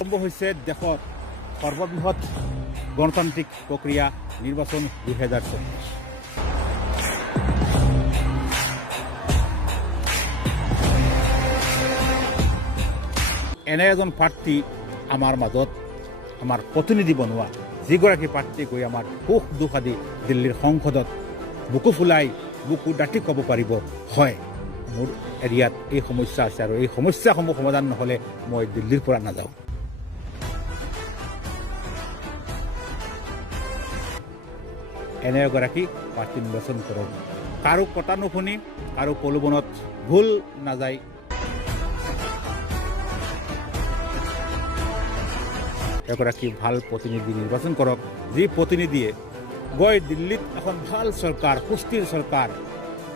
আৰম্ভ হৈছে দেশত সৰ্ববৃহৎ গণতান্ত্ৰিক প্ৰক্ৰিয়া নিৰ্বাচন 2024। এনে এজন প্ৰাৰ্থী আমাৰ মাজত আমাৰ প্ৰতিনিধি বনোৱা, যিগৰাকী প্ৰাৰ্থী গৈ আমাৰ সুখ দুখ আদি দিল্লীৰ সংসদত বুকু ফুলাই বুকু ডাঠি ক'ব পাৰিব, হয় মোৰ এৰিয়াত এই সমস্যা আছে আৰু এই সমস্যাসমূহ সমাধান নহ'লে মই দিল্লীৰ পৰা নাযাওঁ। এনে এগৰাকী প্ৰাৰ্থী নিৰ্বাচন কৰক, কাৰো কথা নুশুনি কাৰো প্ৰলোভনত ভুল নাযায়। এগৰাকী ভাল প্ৰতিনিধি নিৰ্বাচন কৰক, যি প্ৰতিনিধিয়ে গৈ দিল্লীত এখন ভাল চৰকাৰ, সুস্থিৰ চৰকাৰ